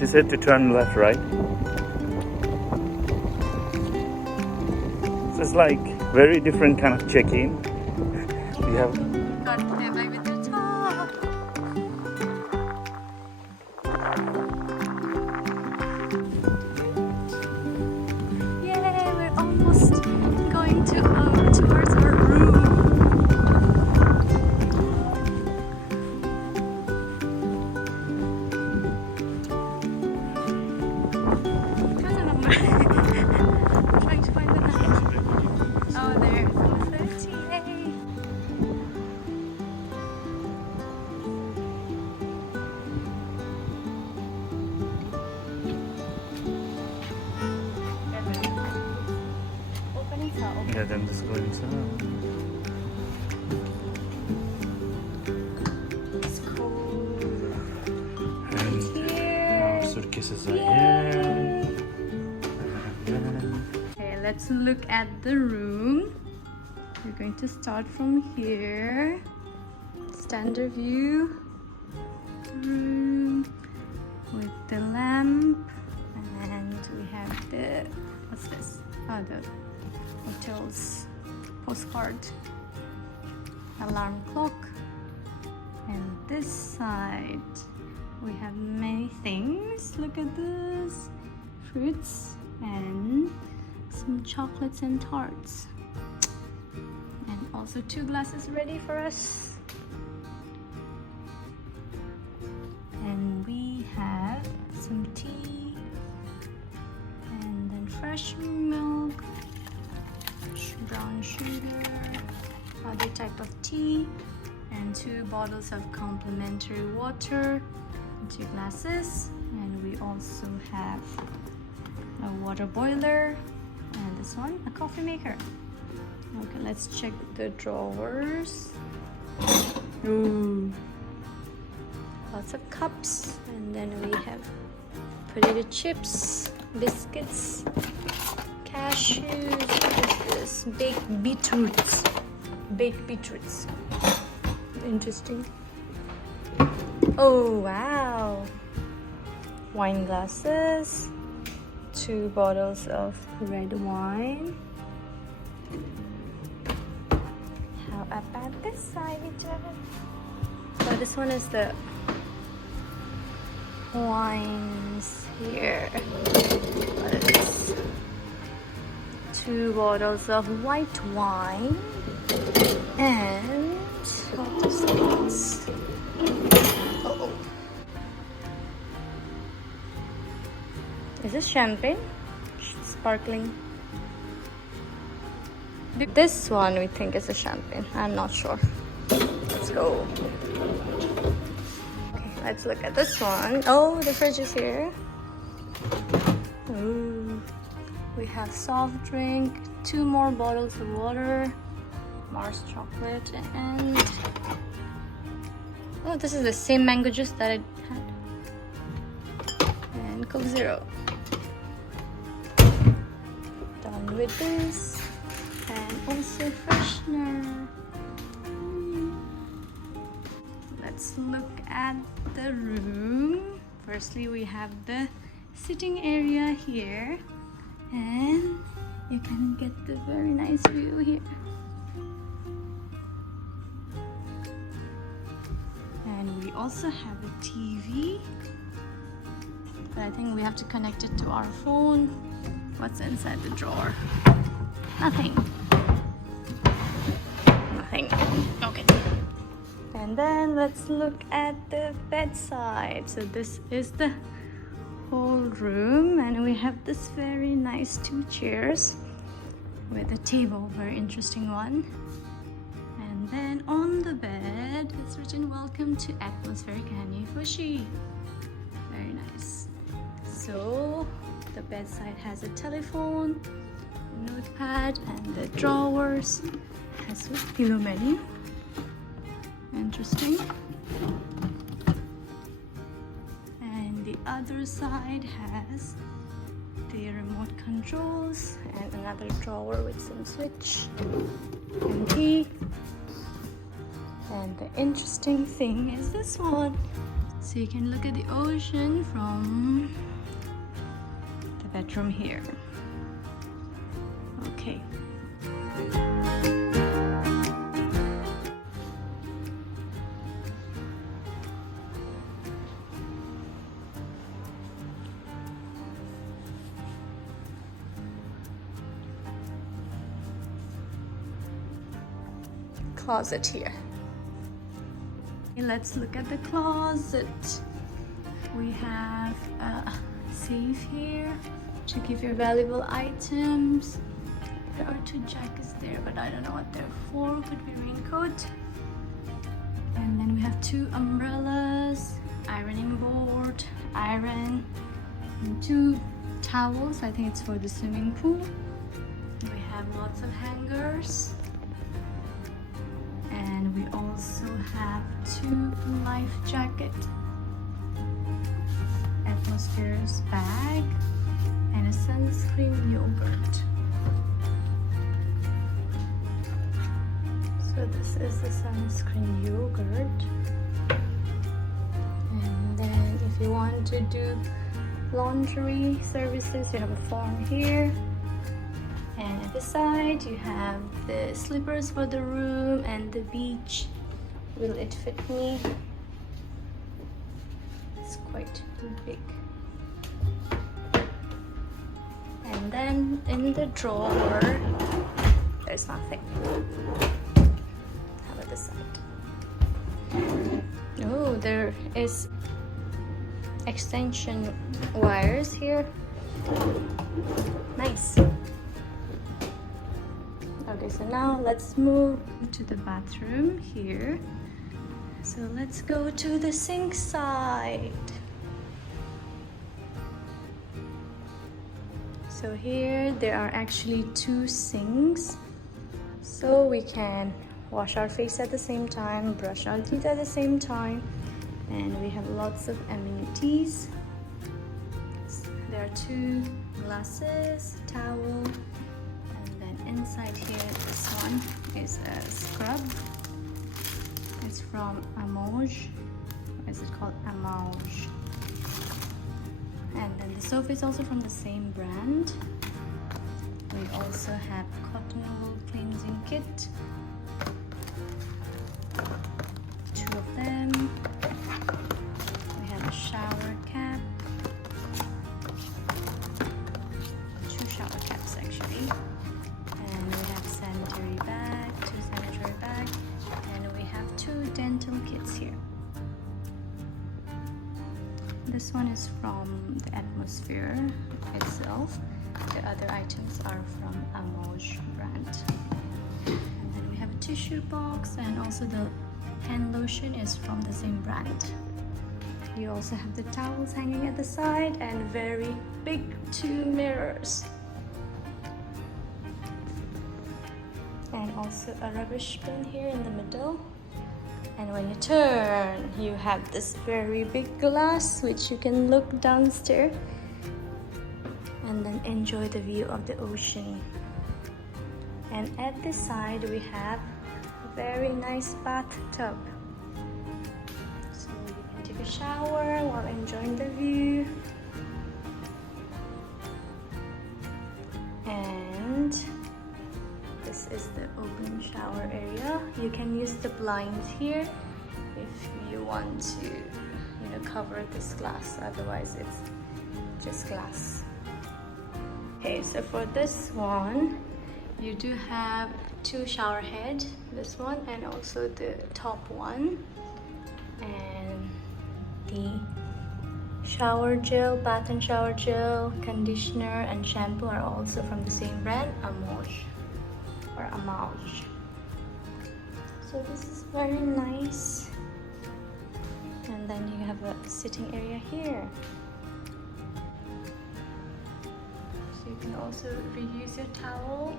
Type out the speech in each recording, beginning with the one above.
She said to turn left, right? So it's like very different kind of check-in. We have with the top. Yay, we're almost going to towards our room. Trying to find the number. Oh, there. 38. Yeah, then just go inside. It's cool. And Here. our suitcases are here. Okay, let's look at the room. We're going to start from here. Standard view room with the lamp, and we have the, what's this? Oh, the hotel's postcard, alarm clock. And this side we have many things. Look at this, fruits and some chocolates and tarts, and also 2 glasses ready for us. And we have some tea, and then fresh milk, brown sugar, other type of tea, and 2 bottles of complimentary water, 2 glasses. And we also have a water boiler, and this one, a coffee maker. Okay, let's check the drawers. Ooh, lots of cups, and then we have potato chips, biscuits, cashews. What is this? Baked beetroots. Baked beetroots. Interesting. Oh wow! Wine glasses, 2 bottles of red wine. How about this side? So this one is the wines here. What is this? 2 bottles of white wine, and what is this? Oh, is this champagne? Sparkling. This one we think is a champagne. I'm not sure. Let's go. Okay, let's look at this one. Oh, the fridge is here. Ooh. We have soft drink, 2 more bottles of water, Mars chocolate, and oh, this is the same mango juice that I had, and Coke Zero. Done with this, and also freshener. Let's look at the room. Firstly, we have the sitting area here, and you can get the very nice view here. And we also have a TV, but I think we have to connect it to our phone. What's inside the drawer? Nothing. Nothing. Okay. And then let's look at the bedside. So this is the whole room, and we have this very nice 2 chairs with a table, very interesting one. And then on the bed it's written welcome to Atmosphere Kanifushi. Very nice. So the bedside has a telephone, notepad, and the drawers has a pillow menu. Interesting. And the other side has the remote controls and another drawer with some switch and key. And the interesting thing is this one. So you can look at the ocean from the bedroom here. Okay. Closet here. Okay, let's look at the closet. We have a safe here to keep your valuable items. There are 2 jackets there, but I don't know what they're for. Could be raincoat. And then we have 2 umbrellas, ironing board, iron, and 2 towels. I think it's for the swimming pool. We have lots of hangers. And we also have 2 life jackets, Atmosphere's bag, and a sunscreen yogurt. So this is the sunscreen yogurt. And then if you want to do laundry services, you have a form here. And at the side you have the slippers for the room and the beach. Will it fit me? It's quite big. And then in the drawer, there's nothing. How about this side? Oh, there is extension wires here. Nice. Okay, so now let's move to the bathroom here. So let's go to the sink side. So here there are actually 2 sinks. So we can wash our face at the same time, brush our teeth at the same time. And we have lots of amenities. There are 2 glasses, towel. Inside here, this one is a scrub. It's from Amouage. What is it called? Amouage. And then the soap is also from the same brand. We also have cotton wool cleansing kit. 2 of them. We have a shower cap. 2 shower caps actually. Sanitary bag, 2 sanitary bags, and we have 2 dental kits here. This one is from the Atmosphere itself. The other items are from Amouage brand. And then we have a tissue box, and also the hand lotion is from the same brand. You also have the towels hanging at the side and very big 2 mirrors. And also a rubbish bin here in the middle. And when you turn, you have this very big glass which you can look downstairs and then enjoy the view of the ocean. And at the side we have a very nice bathtub. So you can take a shower while enjoying the view. And this is the open shower area. You can use the blinds here if you want to, cover this glass. Otherwise, it's just glass. Okay, so for this one, you do have 2 shower heads. This one and also the top one. And the shower gel, bath and shower gel, conditioner, and shampoo are also from the same brand, Amouage. So this is very nice. And then you have a sitting area here. So you can also reuse your towel.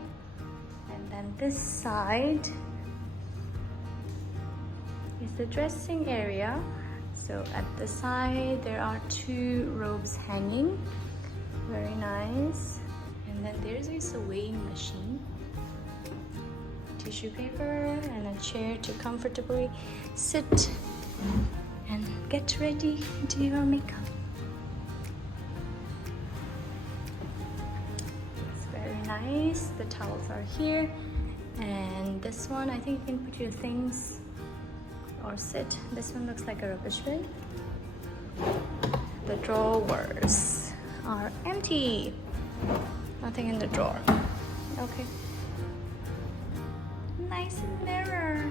And then this side is the dressing area. So at the side there are 2 robes hanging. Very nice. And then there is a weighing machine, tissue paper, and a chair to comfortably sit and get ready, do your makeup. It's very nice. The towels are here, and this one I think you can put your things or sit. This one looks like a rubbish bin. The drawers are empty. Nothing in the drawer. Okay. Nice mirror.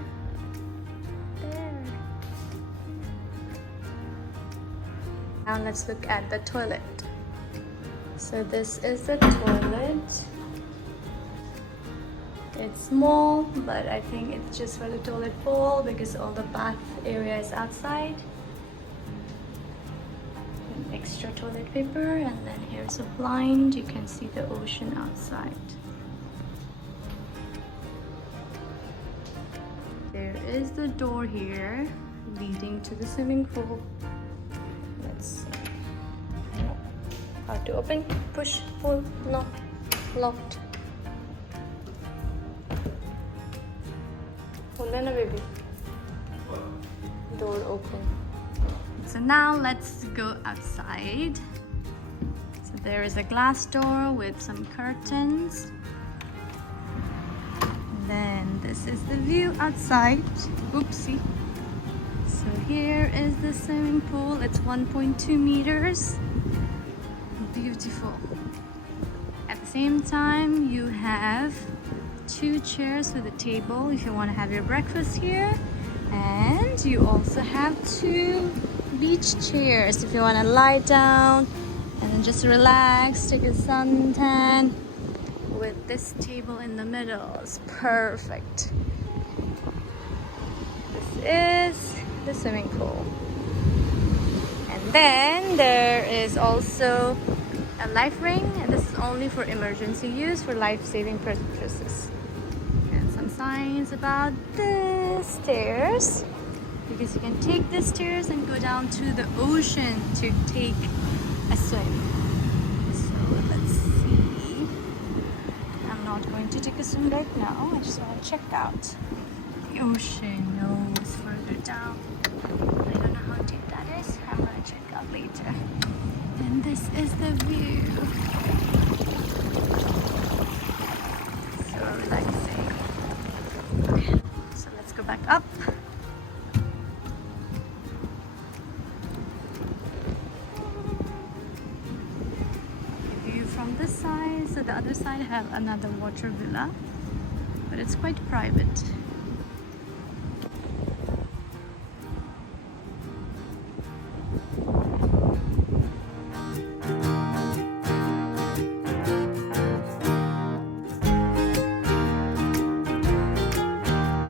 There. Now let's look at the toilet. So this is the toilet. It's small, but I think it's just for the toilet bowl because all the bath area is outside. An extra toilet paper, and then here's a blind. You can see the ocean outside. There is the door here leading to the swimming pool. Let's see. How to open? Push, pull, no, locked. Hold on, baby. Door open. So now let's go outside. So there is a glass door with some curtains. Then this is the view outside. Oopsie. So here is the swimming pool. It's 1.2 meters. Beautiful. At the same time, you have 2 chairs with a table if you want to have your breakfast here. And you also have 2 beach chairs if you want to lie down and then just relax, take a suntan. With this table in the middle, it's perfect. This is the swimming pool. And then there is also a life ring, and this is only for emergency use, for life-saving purposes. And some signs about the stairs, because you can take the stairs and go down to the ocean to take a swim. So let's see. I'm not going to take a swim right now. I just want to check out the ocean. No, it's further down. I don't know how deep that is. I'm going to check out later. And this is the view. So relaxing. Okay, so let's go back up. The view from this side. So the other side have another water villa, but it's quite private.